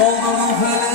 folga não vale